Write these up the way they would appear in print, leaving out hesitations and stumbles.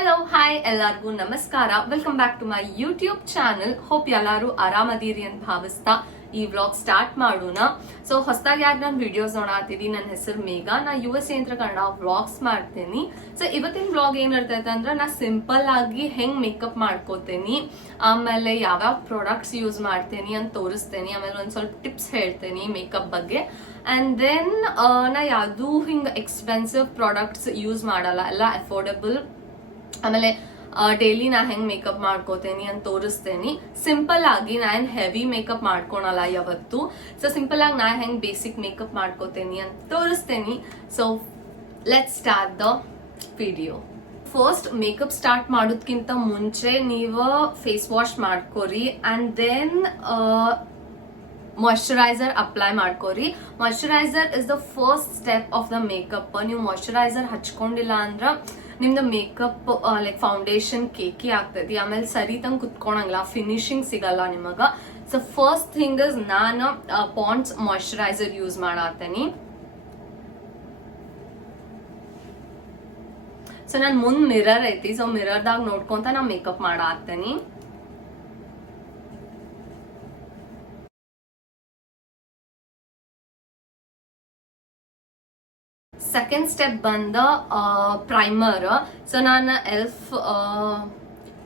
Hello hi ಎಲ್ಲರಿಗೂ ನಮಸ್ಕಾರ. Welcome back to my YouTube channel. Hope ಎಲ್ಲರೂ ಆರಾಮದೀರಿ ಅಂತ ಭಾವಿಸ್ತಾ ಈ ವ್ಲಾಗ್ ಸ್ಟಾರ್ಟ್ ಮಾಡೋಣ. ಸೊ ಹೊಸದಾಗಿ ಯಾರು ನಾನು ವಿಡಿಯೋಸ್ ನೋಡಾತಿದಿ, ನನ್ನ ಹೆಸರು ಮೇಘಾ. ನಾ US ಯಂತ್ರ ಕನ್ನಡ ವ್ಲಾಗ್ಸ್ ಮಾಡ್ತೀನಿ. ಸೊ ಇವತ್ತಿನ ವ್ಲಾಗ್ ಏನಿರ್ತೈತೆ ಅಂದ್ರೆ ನಾ ಸಿಂಪಲ್ ಆಗಿ ಹೆಂಗ್ ಮೇಕಪ್ ಮಾಡ್ಕೋತೀನಿ, ಆಮೇಲೆ ಯಾವ್ಯಾವ ಪ್ರಾಡಕ್ಟ್ಸ್ ಯೂಸ್ ಮಾಡ್ತೀನಿ ಅಂತ ತೋರಿಸ್ತೇನೆ, ಆಮೇಲೆ ಒಂದ್ ಸ್ವಲ್ಪ ಟಿಪ್ಸ್ ಹೇಳ್ತೇನೆ ಮೇಕಪ್ ಬಗ್ಗೆ. ಅಂಡ್ ದೆನ್ ನಾ ಯಾವ್ದು ಹಿಂಗ್ ಎಕ್ಸ್ಪೆನ್ಸಿವ್ ಪ್ರಾಡಕ್ಟ್ಸ್ ಯೂಸ್ ಮಾಡಲ್ಲ, ಎಲ್ಲ ಅಫೋರ್ಡೆಬಲ್. ಆಮೇಲೆ ಡೈಲಿ ನಾ ಹೆಂಗ್ ಮೇಕಪ್ ಮಾಡ್ಕೋತೇನಿ ಅಂತ ತೋರಿಸ್ತೇನಿ. ಸಿಂಪಲ್ ಆಗಿ ನಾ ಏನ್ ಹೆವಿ ಮೇಕಪ್ ಮಾಡ್ಕೊಳಲ್ಲ ಯಾವತ್ತು. ಸೊ ಸಿಂಪಲ್ ಆಗಿ ನಾ ಹೆಂಗ್ ಬೇಸಿಕ್ ಮೇಕಪ್ ಮಾಡ್ಕೋತೇನಿ ಅಂತ ತೋರಿಸ್ತೇನಿ. So let's start the video. First makeup start ಮಾಡೋದ್ಕಿಂತ ಮುಂಚೆ ನೀವು ಫೇಸ್ ವಾಶ್ ಮಾಡ್ಕೋರಿ. ಅಂಡ್ ದೆನ್ ಮಾಯಶ್ಚರೈಸರ್ ಅಪ್ಲೈ ಮಾಡ್ಕೋರಿ. Moisturiser is the first step of the makeup. ನೀವು ಮಾಯಶ್ಚರೈಸರ್ ಹಚ್ಕೊಂಡಿಲ್ಲ ಅಂದ್ರ ನಿಮ್ದು ಮೇಕಪ್ ಲೈಕ್ ಫೌಂಡೇಶನ್ ಕೇಕಿ ಆಗ್ತೈತಿ, ಆಮೇಲೆ ಸರಿ ತಂಗ್ ಕುತ್ಕೊಳಂಗಿಲ್ಲ, ಫಿನಿಶಿಂಗ್ ಸಿಗಲ್ಲ ನಿಮಗ. ಸೊ ಫಸ್ಟ್ ಥಿಂಗ್ ಇಸ್ ನಾನು ಪಾಂಡ್ಸ್ ಮಾಯಶ್ಚರೈಸರ್ ಯೂಸ್ ಮಾಡತ್ತೇನಿ. ಸೊ ನನ್ ಮುಂದ್ ಮಿರರ್ ಐತಿ, ಸೊ ಮಿರರ್ದಾಗ ನೋಡ್ಕೊಂತ ನಾ ಮೇಕಪ್ ಮಾಡತ್ತೇನಿ. ಸೆಕೆಂಡ್ ಸ್ಟೆಪ್ ಬಂದ ಪ್ರೈಮರ್. ಸೊ ನಾನು ಎಲ್ಫ್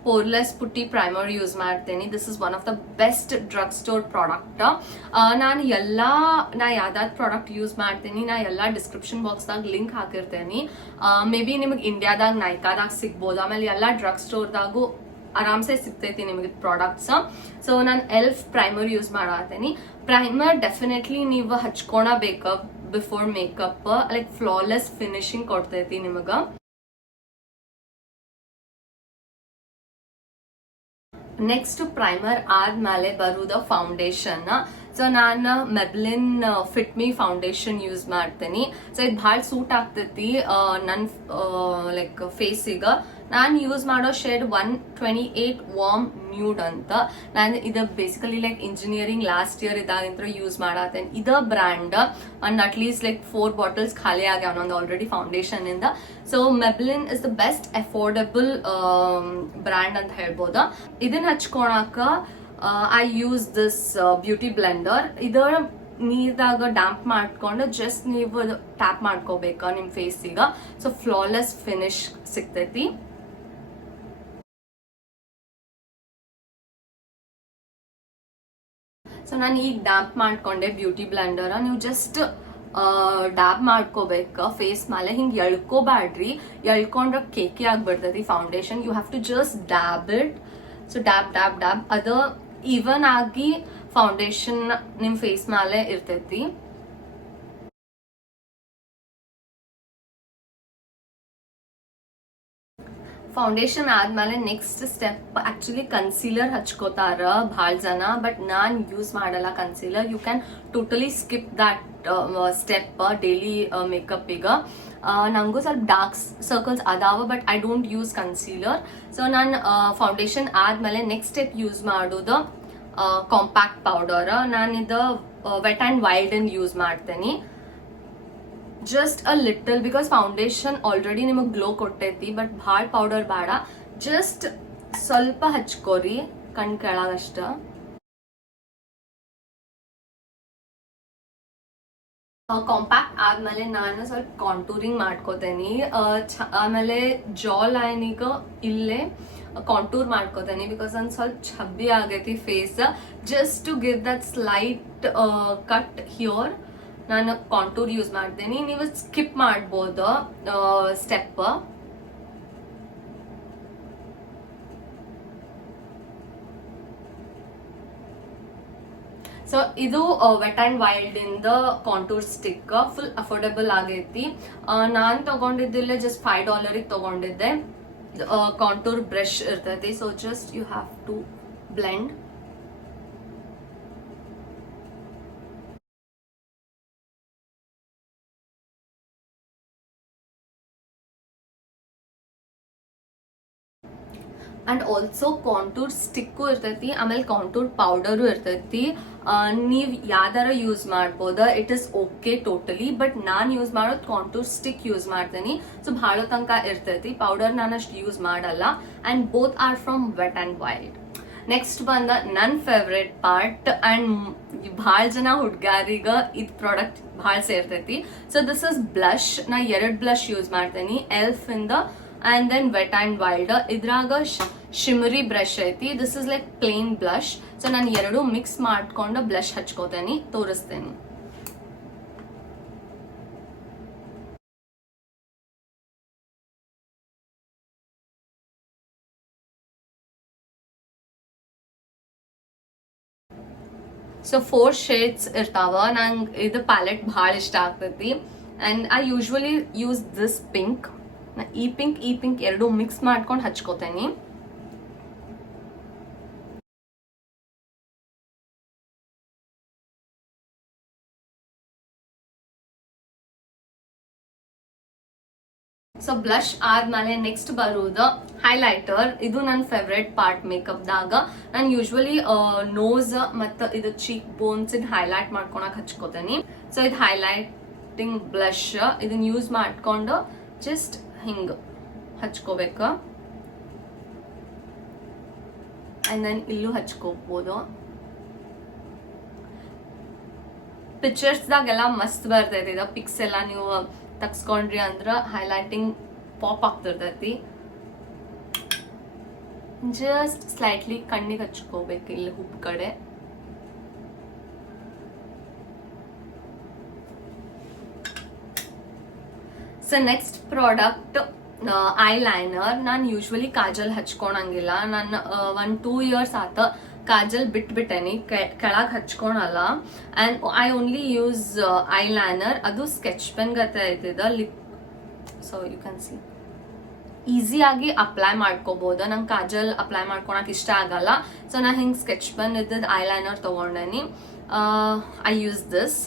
ಪೋರ್ಲೆಸ್ ಪುಟ್ಟಿ ಪ್ರೈಮರ್ ಯೂಸ್ ಮಾಡ್ತೇನೆ. This is one of the best drug store product. ನಾ ಯಾವ್ದಾದ್ ಪ್ರಾಡಕ್ಟ್ ಯೂಸ್ ಮಾಡ್ತೀನಿ, ನಾ ಎಲ್ಲಾ ಡಿಸ್ಕ್ರಿಪ್ಷನ್ ಬಾಕ್ಸ್ ದಾಗ ಲಿಂಕ್ ಹಾಕಿರ್ತೇನೆ. ಮೇ ಬಿ ನಿಮಗೆ ಇಂಡಿಯಾದಾಗ ನೈಕಾದಾಗ ಸಿಗ್ಬೋದು, ಆಮೇಲೆ ಎಲ್ಲಾ ಡ್ರಗ್ ಸ್ಟೋರ್ದಾಗೂ ಆರಾಮ್ಸೆ ಸಿಗ್ತೈತಿ ನಿಮಗೆ ಪ್ರಾಡಕ್ಟ್ಸ್. ಸೊ ನಾನು ಎಲ್ಫ್ ಪ್ರೈಮರ್ ಯೂಸ್ ಮಾಡತ್ತೇನಿ. ಪ್ರೈಮರ್ ಡೆಫಿನೆಟ್ಲಿ ನೀವು ಹಚ್ಕೊಳಬೇಕ before makeup, like flawless finishing ಕೊಡ್ತೈತಿ ನಿಮಗ. ನೆಕ್ಸ್ಟ್ ಪ್ರೈಮರ್ ಆದ್ಮೇಲೆ ಬರುದ ಫೌಂಡೇಶನ್. ಸೊ ನಾನು Maybelline fit me foundation use ಮಾಡ್ತೀನಿ. ಸೊ ಇದು ಬಹಳ ಸೂಟ್ ಆಗ್ತೈತಿ ನನ್ ಲೈಕ್ ಫೇಸಿಗ. ನಾನು ಯೂಸ್ ಮಾಡೋ ಶೇಡ್ 128 ವಾರ್ಮ್ ನ್ಯೂಡ್ ಅಂತ. ನಾನು ಇದು basically like engineering last year ಇದಾಗಿಂತ ಯೂಸ್ ಮಾಡತ್ತೇನೆ. ಇದ brand and at least like 4 bottles ಖಾಲಿ ಆಗ್ಯಾವ ನಂದು ಆಲ್ರೆಡಿ ಫೌಂಡೇಶನ್ ಇಂದ. So Maybelline is the best affordable brand ಅಂತ ಹೇಳ್ಬೋದ. ಇದನ್ನ ಹಚ್ಕೊಳಕ I use this beauty blender. ಇದರ ನೀರ್ದಾಗ ಡ್ಯಾಂಪ್ ಮಾಡ್ಕೊಂಡು ಜಸ್ಟ್ ನೀವು ಟ್ಯಾಪ್ ಮಾಡ್ಕೋಬೇಕ ನಿಮ್ ಫೇಸಿಗ. ಸೊ ಫ್ಲಾಲೆಸ್ ಫಿನಿಶ್ ಸಿಗ್ತೈತಿ. ಸೊ ನಾನು ಈಗ ಡ್ಯಾಂಪ್ ಮಾಡ್ಕೊಂಡೆ ಬ್ಯೂಟಿ ಬ್ಲೆಂಡರ್. ನೀವು ಜಸ್ಟ್ ಡ್ಯಾಬ್ ಮಾಡ್ಕೋಬೇಕ ಫೇಸ್ ಮೇಲೆ, ಹಿಂಗ್ ಎಳ್ಕೋಬ್ಯಾಡ್ರಿ. ಎಳ್ಕೊಂಡ್ರೆ ಕೇಕಿ ಆಗ್ಬಿಡ್ತೈತಿ foundation. You have to just dab it. So dab dab dab ಅದು ಈವನ್ ಆಗಿ ಫೌಂಡೇಶನ್ ನಿಮ್ ಫೇಸ್ ಮೇಲೆ ಇರ್ತೈತಿ. ಫೌಂಡೇಶನ್ ಆದ್ಮೇಲೆ ನೆಕ್ಸ್ಟ್ ಸ್ಟೆಪ್ ಆಕ್ಚುಲಿ ಕನ್ಸೀಲರ್ ಹಚ್ಕೋತಾರ ಬಹಳ ಜನ, ಬಟ್ ನಾನ್ ಯೂಸ್ ಮಾಡಲ್ಲ concealer. You can totally skip that step daily makeup. ಈಗ ನಂಗೂ ಸ್ವಲ್ಪ ಡಾರ್ಕ್ ಸರ್ಕಲ್ಸ್ ಅದಾವ, but I don't use concealer. So ನಾನು ಫೌಂಡೇಶನ್ ಆದ್ಮೇಲೆ ನೆಕ್ಸ್ಟ್ ಸ್ಟೆಪ್ ಯೂಸ್ ಮಾಡೋದು ಕಾಂಪ್ಯಾಕ್ಟ್ ಪೌಡರ್. ನಾನಿದು wet and wild and use ಮಾಡ್ತೇನೆ. Just a little, because foundation already ನಿಮಗ್ ಗ್ಲೋ ಕೊಟ್ಟೈತಿ, ಬಟ್ ಭಾಳ ಪೌಡರ್ ಬೇಡ. ಜಸ್ಟ್ ಸ್ವಲ್ಪ ಹಚ್ಕೋರಿ ಕಣ್ ಕೆಳಗಷ್ಟ. ಕಾಂಪ್ಯಾಕ್ಟ್ ಆದ್ಮೇಲೆ ನಾನು ಸ್ವಲ್ಪ ಕಾಂಟೂರಿಂಗ್ ಮಾಡ್ಕೋತೇನಿ. ಆಮೇಲೆ ಜಾ ಲೈನಿಗ ಇಲ್ಲೇ ಕಾಂಟೂರ್ ಮಾಡ್ಕೋತೇನಿ, ಬಿಕಾಸ್ ನಾನು ಸ್ವಲ್ಪ ಛಬ್ಬಿ ಆಗೈತಿ face. Just to give that slight cut here ನಾನು ಕಾಂಟೂರ್ ಯೂಸ್ ಮಾಡ್ತೇನೆ. ನೀವು ಸ್ಕಿಪ್ ಮಾಡ್ಬೋದು ಸ್ಟೆಪ್. ಸೊ ಇದು ವೆಟ್ ಅಂಡ್ ವೈಲ್ಡ್ ಇಂದ ಕಾಂಟೂರ್ ಸ್ಟಿಕ್ ಫುಲ್ ಅಫೋರ್ಡೆಬಲ್ ಆಗೈತಿ. ನಾನ್ ತಗೊಂಡಿದ್ದಿಲ್ಲ ಜಸ್ಟ್ $5 ತಗೊಂಡಿದ್ದೆ. ಕಾಂಟೂರ್ ಬ್ರಷ್ ಇರ್ತೈತಿ. So just you have to blend. And also contour stick ಇರ್ತೈತಿ, ಆಮೇಲೆ ಕಾಂಟೂರ್ ಪೌಡರು ಇರ್ತೈತಿ. ನೀವ್ ಯಾವ್ದಾರ ಯೂಸ್ ಮಾಡ್ಬೋದ, it is okay totally. But ನಾನ್ ಯೂಸ್ ಮಾಡೋದು ಕಾಂಟೂರ್ ಸ್ಟಿಕ್ ಯೂಸ್ ಮಾಡ್ತೀನಿ. ಸೊ ಬಹಳ ತನಕ ಇರ್ತೈತಿ. ಪೌಡರ್ ನಾನು ಅಷ್ಟು ಯೂಸ್ ಮಾಡಲ್ಲ. And both are from vet and wild. Next ಬಂದ ನನ್ ಫೇವ್ರೆಟ್ ಪಾರ್ಟ್, ಅಂಡ್ ಬಹಳ ಜನ ಹುಡ್ಗಾರಿಗ ಇದ್ ಪ್ರಾಡಕ್ಟ್ ಬಹಳ ಸೇರ್ತೈತಿ. So this is blush. ನಾ 2 ಬ್ಲಶ್ ಯೂಸ್ ಮಾಡ್ತೇನಿ, ಎಲ್ಫ್ ಇಂದ and then wet and wild. ಇದ್ರಾಗ ಶಿಮರಿ ಬ್ರಷ್ ಐತಿ. This is like plain blush. So ನಾನು 2 ಮಿಕ್ಸ್ ಮಾಡ್ಕೊಂಡು ಬ್ಲಶ್ ಹಚ್ಕೋತೇನಿ, ತೋರಿಸ್ತೇನೆ. ಸೊ 4 ಶೇಡ್ಸ್ ಇರ್ತಾವ. ನಂಗೆ ಇದು ಪ್ಯಾಲೆಟ್ ಬಹಳ ಇಷ್ಟ ಆಗ್ತೈತಿ. And I usually use this pink. ಈ ಪಿಂಕ್ 2 ಮಿಕ್ಸ್ ಮಾಡ್ಕೊಂಡು ಹಚ್ಕೋತೇನಿ. ಸೊ ಬ್ಲಶ್ ಆದ್ಮೇಲೆ ನೆಕ್ಸ್ಟ್ ಬರುವುದು ಹೈಲೈಟರ್. ಇದು ನನ್ನ ಫೇವ್ರೆಟ್ ಪಾರ್ಟ್ ಮೇಕಪ್ ದಾಗ. ನಾನು ಯೂಶ್ವಲಿ ನೋಸ್ ಮತ್ತು ಇದು ಚೀಕ್ ಬೋನ್ಸ್ ಹೈಲೈಟ್ ಮಾಡ್ಕೊಳಕ್ ಹಚ್ಕೋತೇನಿ. ಸೊ ಇದು ಹೈಲೈಟಿಂಗ್ ಬ್ಲಶ್. ಇದನ್ನ ಯೂಸ್ ಮಾಡ್ಕೊಂಡು ಜಸ್ಟ್ ಹಿಂಗ ಹಚ್ಕೋಬೇಕ. ಅಂಡ್ ದೆನ್ ಇಲ್ಲೂ ಹಚ್ಕೋಬಹುದು. ಪಿಕ್ಚರ್ಸ್ ದಾಗೆಲ್ಲ ಮಸ್ತ್ ಬರ್ತೈತಿ. ಇದು ಪಿಕ್ಸ್ ಎಲ್ಲ ನೀವು ತಗ್ಸ್ಕೊಂಡ್ರಿ ಅಂದ್ರ ಹೈಲೈಟಿಂಗ್ ಪಾಪ್ ಆಗ್ತಿರ್ತೈತಿ. ಜಸ್ಟ್ ಸ್ಲೈಟ್ಲಿ ಕಣ್ಣಿಗೆ ಹಚ್ಕೋಬೇಕು ಇಲ್ಲಿ ಹುಬ್ಬ ಕಡೆ. So next product eyeliner. ನಾನು ಯೂಶ್ವಲಿ ಕಾಜಲ್ ಹಚ್ಕೊಳಂಗಿಲ್ಲ. ನಾನು 1-2 ಇಯರ್ಸ್ ಆತ ಕಾಜಲ್ ಬಿಟ್ಬಿಟ್ಟೇನಿ, ಕೆಳಗ್ ಹಚ್ಕೊಳಲ್ಲ. And I only use eyeliner. ಅದು ಸ್ಕೆಚ್ ಪೆನ್ ಗತೆ ಐತಿದ. ಸೊ ಯು ಕ್ಯಾನ್ ಸಿ ಈಸಿಯಾಗಿ ಅಪ್ಲೈ ಮಾಡ್ಕೋಬಹುದು. ನಂಗೆ ಕಾಜಲ್ ಅಪ್ಲೈ ಮಾಡ್ಕೊಳಕ್ ಇಷ್ಟ ಆಗಲ್ಲ. ಸೊ ನಾ ಹಿಂಗ್ ಸ್ಕೆಚ್ ಪೆನ್ ಇದ್ದದ್ ಐಲೈನರ್ ತಗೊಂಡೇನಿ. I use this.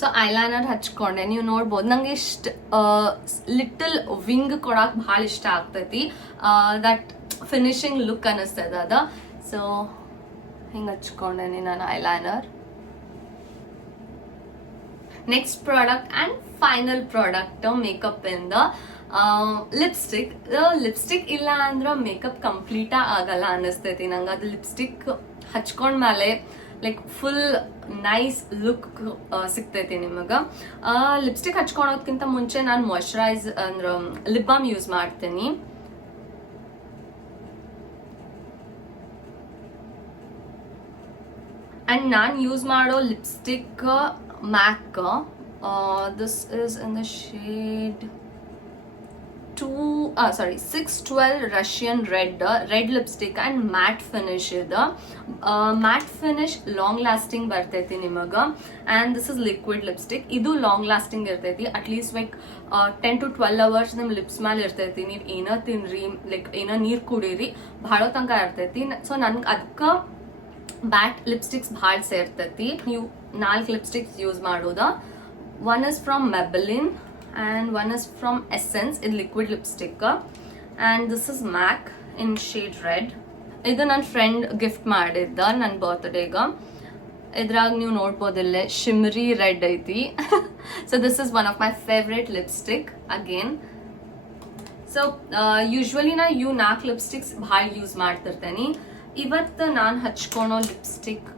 So eyeliner ಹಚ್ಕೊಂಡೆ. ನೀವು ನೋಡ್ಬೋದು ನಂಗೆ ಇಷ್ಟ ಲಿಟಲ್ ವಿಂಗ್ ಕೊಡಕ್ ಬಹಳ ಇಷ್ಟ ಆಗ್ತೈತಿ. ದಟ್ ಫಿನಿಶಿಂಗ್ ಲುಕ್ ಅನಿಸ್ತದ ಅದ. ಸೊ ಹಿಂಗೆ ಹಚ್ಕೊಂಡೇನಿ ನಾನು eyeliner. Next product and final product makeup ಇಂದ ಲಿಪ್ಸ್ಟಿಕ್. ಲಿಪ್ಸ್ಟಿಕ್ ಇಲ್ಲ ಅಂದ್ರೆ ಮೇಕಪ್ ಕಂಪ್ಲೀಟ ಆಗಲ್ಲ ಅನಿಸ್ತೈತಿ ನಂಗೆ. ಅದು ಲಿಪ್ಸ್ಟಿಕ್ ಹಚ್ಕೊಂಡ್ಮೇಲೆ ಲೈಕ್ ಫುಲ್ ನೈಸ್ ಲುಕ್ ಸಿಗ್ತೈತಿ ನಿಮಗ. ಲಿಪ್ಸ್ಟಿಕ್ ಹಚ್ಕೊಳೋದ್ಕಿಂತ ಮುಂಚೆ ನಾನು ಮಾಯಶ್ಚರೈಸ್ ಅಂದ್ರೆ ಲಿಪ್ ಬಾಮ್ ಯೂಸ್ ಮಾಡ್ತೀನಿ. ಅಂಡ್ ನಾನು ಯೂಸ್ ಮಾಡೋ lipstick MAC. This is in the shade 612 Russian red lipstick and matte finish ಇದು. ಮ್ಯಾಟ್ ಫಿನಿಶ್ ಲಾಂಗ್ ಲಾಸ್ಟಿಂಗ್ ಬರ್ತೈತಿ ನಿಮಗ. And this is liquid lipstick. ಇದು ಲಾಂಗ್ ಲಾಸ್ಟಿಂಗ್ ಇರ್ತೈತಿ. ಅಟ್ಲೀಸ್ಟ್ ಲೈಕ್ 10 to 12 hours ನಿಮ್ lips ಮೇಲೆ ಇರ್ತೈತಿ. ನೀವ್ ಏನ ತಿನ್ರಿ, ಲೈಕ್ ಏನ ನೀರ್ ಕುಡೀರಿ, ಬಹಳ ತನಕ ಇರ್ತೈತಿ. ಸೊ ನನ್ಗೆ ಅದಕ್ಕ ಬ್ಯಾಟ್ ಲಿಪ್ಸ್ಟಿಕ್ಸ್ ಬಹಳ ಸೇರ್ತೈತಿ. ನೀವು 4 ಲಿಪ್ಸ್ಟಿಕ್ಸ್ ಯೂಸ್ ಮಾಡೋದ. One is from Maybelline and one is from Essence in liquid lipstick, and this is MAC in shade red. ಇದು ನನ್ನ ಫ್ರೆಂಡ್ ಗಿಫ್ಟ್ ಮಾಡಿದ್ದ ನನ್ನ ಬರ್ತ್ಡೇಗ. ಇದ್ರಾಗ ನೀವು ನೋಡ್ಬೋದಿಲ್ಲ ಶಿಮರಿ ರೆಡ್ ಐತಿ. So this is one of my favourite lipstick again. So usually ನಾ 4 lipsticks ಭಾಳ use ಮಾಡ್ತಿರ್ತೇನೆ. ಇವತ್ತು ನಾನು ಹಚ್ಕೊಳೋ ಲಿಪ್ಸ್ಟಿಕ್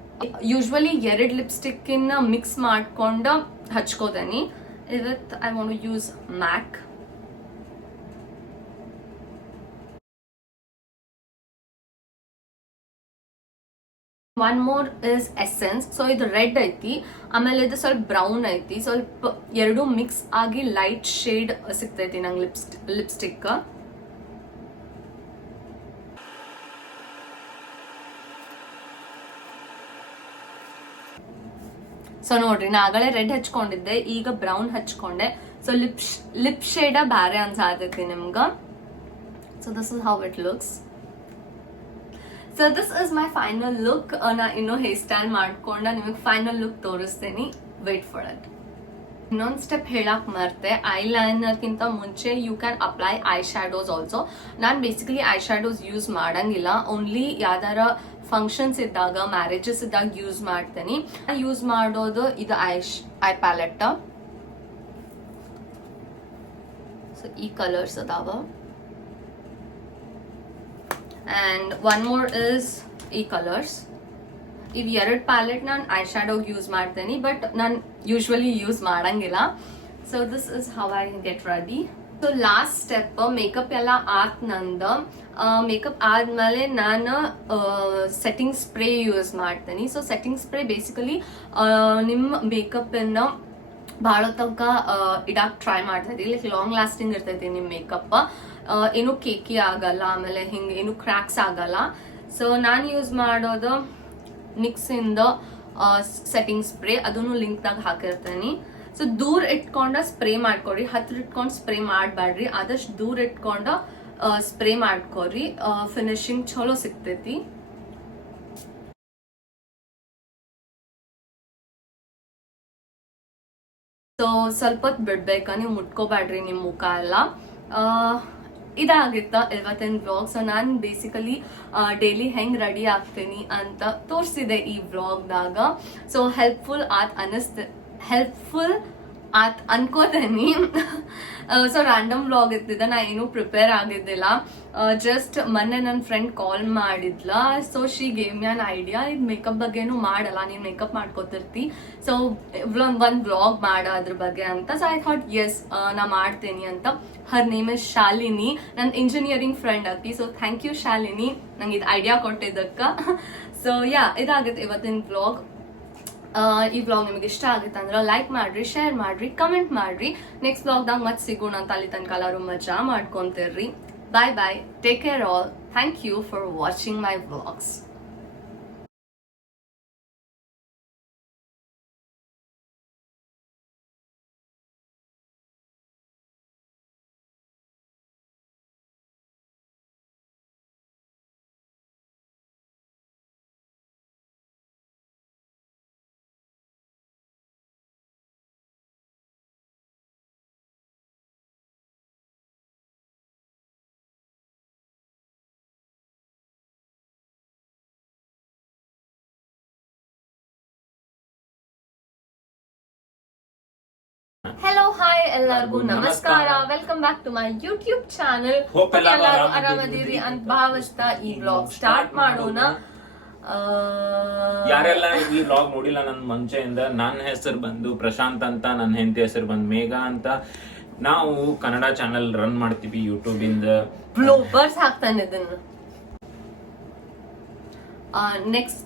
ಯೂಶ್ವಲಿ 2 ಲಿಪ್ಸ್ಟಿಕ್ ಮಿಕ್ಸ್ ಮಾಡ್ಕೊಂಡು ಹಚ್ಕೋತೇನೆ. ಇವತ್ತು I want to use MAC. One more is Essence. So ಇದು ರೆಡ್ ಐತಿ, ಆಮೇಲೆ ಇದು ಸ್ವಲ್ಪ ಬ್ರೌನ್ ಐತಿ. ಸ್ವಲ್ಪ 2 ಮಿಕ್ಸ್ ಆಗಿ ಲೈಟ್ ಶೇಡ್ ಸಿಗ್ತೈತಿ ನಂಗೆ ಲಿಪ್ಸ್ಟಿಕ್. ಸೊ ನೋಡ್ರಿ, ನಾ ಆಗಲೇ ರೆಡ್ ಹಚ್ಕೊಂಡಿದ್ದೆ, ಈಗ ಬ್ರೌನ್ ಹಚ್ಕೊಂಡೆ. ಸೊ ಲಿಪ್ ಶೇಡ ಬ್ಯಾರೆ ಅನ್ಸಾತೈತಿ ನಿಮ್ಗ. So this is how it looks. So this is my final look. ನಾ ಇನ್ನೂ ಹೇರ್ ಸ್ಟೈಲ್ ಮಾಡ್ಕೊಂಡ ನಿಮಗೆ ಫೈನಲ್ ಲುಕ್ ತೋರಿಸ್ತೇನೆ, ವೇಟ್ ಫಾರ್ ಇಟ್. ಇನ್ನೊಂದು ಸ್ಟೆಪ್ ಹೇಳಕ್ ಮರ್ತೆ, ಐ ಲೈನರ್ಗಿಂತ ಮುಂಚೆ you can apply eyeshadows also. ನಾನು ಬೇಸಿಕಲಿ ಐ ಶ್ಯಾಡೋಸ್ ಯೂಸ್ ಮಾಡಂಗಿಲ್ಲ, ಓನ್ಲಿ ಯಾವ್ದಾರ ಫಂಕ್ಷನ್ಸ್ ಇದ್ದಾಗ, ಮ್ಯಾರೇಜಸ್ ಇದ್ದಾಗ ಯೂಸ್ ಮಾಡ್ತೀನಿ. ಯೂಸ್ ಮಾಡೋದು ಇದು ಐ ಪ್ಯಾಲೆಟ್. ಸೊ ಈ ಕಲರ್ಸ್ ಅದಾವ. and one more is ಈ ಕಲರ್ಸ್. ಇವ್ ಎರಡು ಪ್ಯಾಲೆಟ್ ನಾನು ಐ ಶ್ಯಾಡೋಗ್ ಯೂಸ್ ಮಾಡ್ತೇನೆ, ಬಟ್ ನಾನು ಯೂಶ್ವಲಿ ಯೂಸ್ ಮಾಡಂಗಿಲ್ಲ. So this is how I get ready. So last step makeup ಎಲ್ಲ ಆತ್ ನಂದ. ಮೇಕಪ್ ಆದ್ಮೇಲೆ ನಾನು ಸೆಟ್ಟಿಂಗ್ ಸ್ಪ್ರೇ ಯೂಸ್ ಮಾಡ್ತೇನೆ. ಸೊ ಸೆಟ್ಟಿಂಗ್ ಸ್ಪ್ರೇ ಬೇಸಿಕಲಿ ನಿಮ್ಮ ಮೇಕಪ್ ಅನ್ನ ಭಾಳ ತನಕ ಇಡಾಕ್ ಟ್ರೈ ಮಾಡ್ತೈತಿ, ಲೈಕ್ ಲಾಂಗ್ ಲಾಸ್ಟಿಂಗ್ ಇರ್ತೈತಿ ನಿಮ್ಮ ಮೇಕಪ್. ಏನು ಕೇಕಿ ಆಗಲ್ಲ, ಆಮೇಲೆ ಹಿಂಗೆ ಏನು ಕ್ರ್ಯಾಕ್ಸ್ ಆಗಲ್ಲ. ಸೊ ನಾನು ಯೂಸ್ ಮಾಡೋದು ನಿಕ್ಸ್ ಇಂದ ಸೆಟ್ಟಿಂಗ್ ಸ್ಪ್ರೇ, ಅದನ್ನು ಲಿಂಕ್ದಾಗ ಹಾಕಿರ್ತೇನೆ. ಸೊ ದೂರ ಇಟ್ಕೊಂಡ ಸ್ಪ್ರೇ ಮಾಡ್ಕೊಡ್ರಿ, ಹತ್ರ ಇಟ್ಕೊಂಡು ಸ್ಪ್ರೇ ಮಾಡಬೇಡ್ರಿ, ಆದಷ್ಟು ದೂರ ಇಟ್ಕೊಂಡ ಸ್ಪ್ರೇ ಮಾಡ್ಕೊಡ್ರಿ, ಫಿನಿಶಿಂಗ್ ಚಲೋ ಸಿಗ್ತೈತಿ. ಸೊ ಸ್ವಲ್ಪ ಹೊತ್ತು ಬಿಡ್ಬೇಕ, ನೀವು ಮುಟ್ಕೋಬೇಡ್ರಿ ನಿಮ್ಮ ಮುಖ ಎಲ್ಲ. ಇದಾಗಿತ್ತ ಇವತ್ತಿನ ವ್ಲಾಗ್. ಸೊ ನಾನು ಬೇಸಿಕಲಿ ಡೈಲಿ ಹೆಂಗ್ ರೆಡಿ ಆಗ್ತೀನಿ ಅಂತ ತೋರಿಸಿದೆ ಈ ವ್ಲಾಗ್ದಾಗ. ಸೊ ಹೆಲ್ಪ್ಫುಲ್ ಆತ್ ಅನ್ಕೋತೇನಿ. ಸೊ ರ್ಯಾಂಡಮ್ ವ್ಲಾಗ್ ಇರ್ತಿದ್ದ, ನಾ ಏನೂ ಪ್ರಿಪೇರ್ ಆಗಿದ್ದಿಲ್ಲ. ಜಸ್ಟ್ ಮೊನ್ನೆ ನನ್ನ ಫ್ರೆಂಡ್ ಕಾಲ್ ಮಾಡಿದ್ಲ. So she gave me an idea, ಇದು ಮೇಕಪ್ ಬಗ್ಗೆನೂ ಮಾಡಲ್ಲ, ನೀನು ಮೇಕಪ್ ಮಾಡ್ಕೋತಿರ್ತಿ, ಸೊ ಒಂದು ವ್ಲಾಗ್ ಮಾಡ ಅದ್ರ ಬಗ್ಗೆ ಅಂತ. ಸೊ ಐ ಥಾಟ್ ಎಸ್ ನಾ ಮಾಡ್ತೇನೆ ಅಂತ. ಹರ್ ನೇಮ್ ಇಸ್ ಶಾಲಿನಿ, ನನ್ನ ಇಂಜಿನಿಯರಿಂಗ್ ಫ್ರೆಂಡ್ ಆಕಿ. ಸೊ ಥ್ಯಾಂಕ್ ಯು ಶಾಲಿನಿ, ನಂಗೆ ಇದು ಐಡಿಯಾ ಕೊಟ್ಟಿದ್ದಕ್ಕ. ಸೊ ಯಾ, ಇದಾಗುತ್ತೆ ಇವತ್ತಿನ ವ್ಲಾಗ್. ಈ ವ್ಲಾಗ್ ನಿಮಗೆ ಇಷ್ಟ ಆಗುತ್ತೆ ಅಂದ್ರೆ ಲೈಕ್ ಮಾಡ್ರಿ, ಶೇರ್ ಮಾಡ್ರಿ, ಕಮೆಂಟ್ ಮಾಡ್ರಿ. ನೆಕ್ಸ್ಟ್ ವ್ಲಾಗ್ದಾಗ ಮತ್ತೆ ಸಿಗೋಣ ಅಂತ. ಅಲ್ಲಿ ತನಕ ಎಲ್ಲರೂ ಮಜಾ ಮಾಡ್ಕೊಂತಿರ್ರಿ. Bye bye, take care all. Thank you for watching my vlogs. Hello hi ಎಲ್ಲರಿಗೂ ನಮಸ್ಕಾರ. Welcome back to my YouTube channel. ಎಲ್ಲರೂ ಆರಾಮದಿರಿ ಅಂತ ಭಾವಿಸ್ತಾ ಈ ವ್ಲಾಗ್ ಸ್ಟಾರ್ಟ್ ಮಾಡೋಣ. ಯಾರೆಲ್ಲ ಈ ವ್ಲಾಗ್ ನೋಡಿಲ್ಲ ನನ್ನ ಮುಂಚೆಯಿಂದ, ನನ್ನ ಹೆಸರು ಬಂದು ಪ್ರಶಾಂತ್ ಅಂತ, ನನ್ನ ಹೆಂಡತಿ ಹೆಸರು ಬಂದು ಮೇಘಾ ಅಂತ. ನಾವು ಕನ್ನಡ ಚಾನೆಲ್ ರನ್ ಮಾಡ್ತೀವಿ ಯೂಟ್ಯೂಬ್ ಇಂದ. ಬ್ಲೋಪರ್ಸ್ ಹಾಕ್ತಾನೆ ಇದನ್ನ. ನೆಕ್ಸ್ಟ್